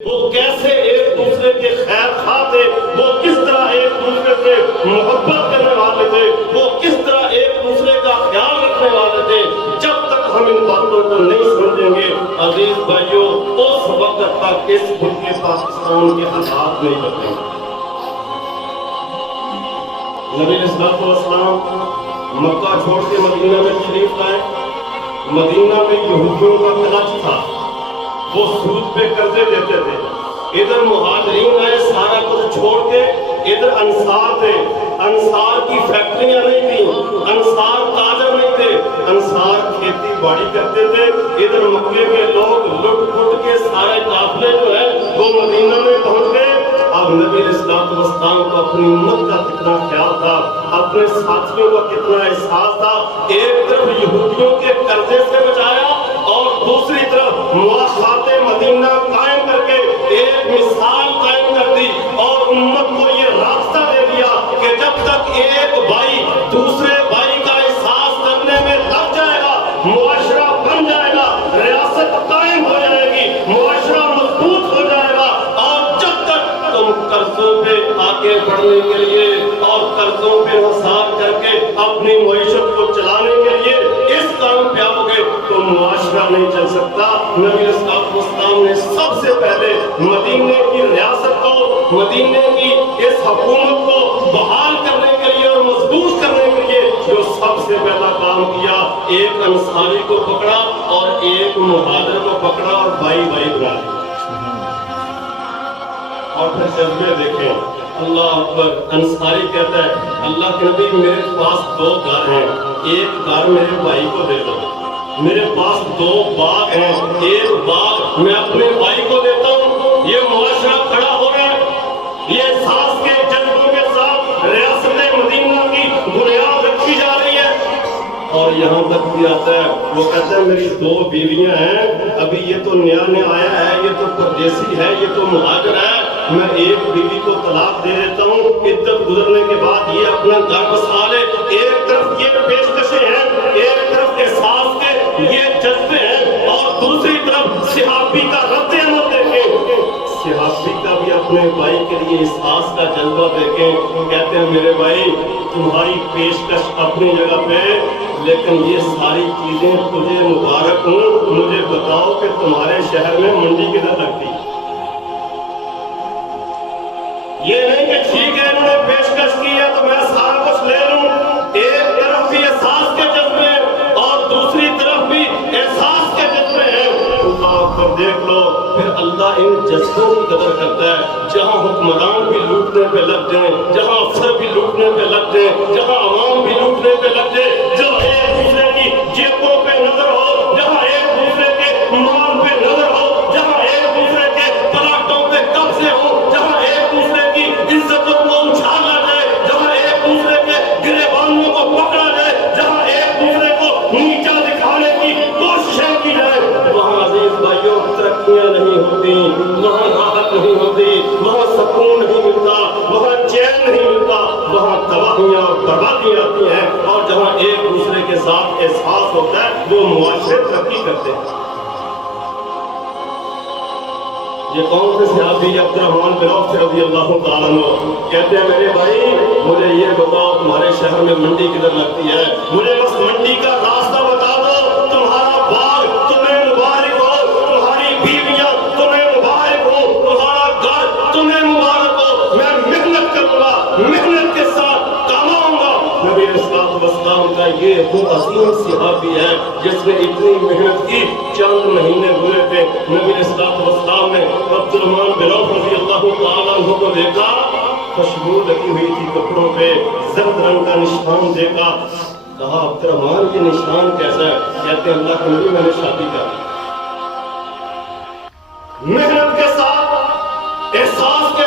وہ کیسے ایک دوسرے کے خیر خواہ تھے، وہ کس طرح ایک دوسرے سے محبت کرنے والے تھے، وہ کس طرح ایک دوسرے کا خیال رکھنے والے تھے۔ جب تک ہم ان باتوں کو نہیں سمجھیں گے عزیز بھائیوں، اس وقت تک اس ملک پاکستان کے حالات نہیں بدلیں گے۔ نبی علیہ السلام مکہ چھوڑ کے مدینہ میں تشریف لائے۔ مدینہ میں یہودیوں کا کلچ تھا، وہ سود پہ قرضے دیتے تھے۔ ادھر مہاجرین آئے سارا کچھ چھوڑ کے، ادھر انصار تھے۔ انصار کی فیکٹریاں نہیں تھیں، انصار تاجر نہیں تھے، انصار کھیتی باڑی کرتے تھے۔ ادھر مکے کے لوگ لٹ پٹ کے سارے قافلے جو ہے وہ مدینہ میں پہنچ گئے۔ اب نبی علیہ السلام کو اپنی امت کا کتنا خیال تھا، اپنے ساتھیوں کا کتنا احساس تھا۔ ایک طرف یہودیوں کے قرضے سے بچایا اور دوسری طرف مواخات مدینہ قائم کر کے ایک مثال قائم کر دی اور امت کو یہ راستہ دے دیا کہ جب تک ایک بھائی دوسرے بھائی کا احساس کرنے میں لگ جائے گا، معاشرہ بن جائے گا، ریاست قائم ہو جائے گی، معاشرہ مضبوط ہو جائے گا۔ اور جب تک تم قرضوں پہ آگے بڑھنے کے لیے اور قرضوں پہ حساب کر کے اپنی معیشت کو چلانے کے لیے اس کام پہ آؤ گے تو معاشرہ نہیں چل سکتا۔ نبی علیہ السلام نے سب سے پہلے مدینے کی ریاست کو، مدینے کی اس حکومت کو بحال کرنے کے لیے اور مضبوط کرنے کے لیے جو سب سے پہلا کام کیا، ایک انصاری کو پکڑا اور ایک مہاجر کو پکڑا اور بھائی بھائی بنا دیا۔ اور پھر جذبے دیکھیں، اللہ اکبر۔ انصاری کہتا ہے اللہ کے نبی میرے پاس 2 گھر ہیں، ایک گھر میرے بھائی کو دے دو، میرے پاس 2 باغ ہیں، ایک باغ میں اپنے بھائی کو دیتا ہوں۔ یہ معاشرہ کھڑا ہو گیا، یہ احساس کے جذبوں کے ساتھ ریاست مدینہ کی بنیاد رکھی جا رہی ہے۔ اور یہاں تک بھی آتا ہے، وہ کہتا ہے میری 2 بیویاں ہیں، ابھی یہ تو نیا آیا ہے، یہ تو پردیسی ہے، یہ تو مہاجر ہے، میں ایک بیوی کو طلاق دے دیتا ہوں، عدت گزرنے کے بعد یہ اپنا گھر بسا لے۔ ایک طرف یہ پیشکشیں ہیں، ایک طرف احساس کے یہ جذبے ہیں، اور دوسری طرف صحابی کا رد عمل دیکھیں۔ صحابی کا بھی اپنے بھائی کے لیے احساس کا جذبہ دیکھیں۔ کہتے ہیں میرے بھائی تمہاری پیشکش اپنی جگہ پہ، لیکن یہ ساری چیزیں تجھے مبارک ہوں، مجھے بتاؤ کہ تمہارے شہر میں منڈی کدھر لگتی؟ یہ نہیں کہ ٹھیک ہے انہوں نے پیشکش کی ہے تو میں سارا کچھ لے لوں۔ ایک طرف بھی احساس کے جذبے اور دوسری طرف بھی احساس کے جذبے ہیں۔ اللہ پر دیکھ لو، پھر اللہ ان جذبوں کی قدر کرتا ہے۔ جہاں حکمران بھی لوٹنے پہ لگ جائیں، جہاں افسر بھی لوٹنے پہ لگ جائیں، جہاں عوام بھی لوٹنے پہ لگ جائے، جہاں ایک دوسرے کی جیبوں پہ نظر ہو، جہاں ایک دوسرے کے مال پہ نظر ہو، جہاں ایک دوسرے کے پلاٹوں پہ قبضے ہوں، جہاں ایک دوسرے کی عزتوں کو اچھالا جائے، جہاں ایک دوسرے کے گریبانوں کو پکڑا جائے، جہاں ایک دوسرے کو نیچا دکھانے کی کوششیں کی جائے، وہاں عزیز بھائیوں ترقیاں نہیں ہوتی، وہاں راحت نہیں ہوتی، وہاں سکون نہیں ملتا، وہاں چین نہیں ملتا، وہاں تباہیاں اور بربادیاں آتی ہیں۔ اور جہاں ایک دوسرے کے ساتھ احساس ہوتا ہے وہ معاشرے ترقی کرتے ہیں۔ یہ کون سے صحابی عبدالرحمن بن عوف رضی اللہ تعالیٰ عنہ کہتے ہیں میرے بھائی مجھے یہ بتاؤ تمہارے شہر میں منڈی کدھر لگتی ہے، مجھے بس منڈی کا راستہ بتا دو، تمہارا باغ تمہیں مبارک ہو، تمہاری بیویاں تمہیں مبارک ہو، تمہارا گھر تمہیں مبارک ہو، میں محنت کروں گا، محنت کے ساتھ کماؤں گا۔ نبی علیہ السلام کا یہ وہ عظیم صحابی ہے جس نے اتنی محنت کی۔ چند مہینے ہوئے تھے، نبی علیہ السلام نے عبدالرحمن بن عوف رضی اللہ تعالیٰ عنہ کو دیکھا، خوشبو لگی ہوئی تھی کپڑوں پہ، زرد رنگ کا نشان دیکھا۔ کہا عبدالرحمن یہ نشان کیسا ہے؟ کہتے ہیں اللہ کے نبی میں نے شادی کر لی۔ محنت کے ساتھ، احساس کے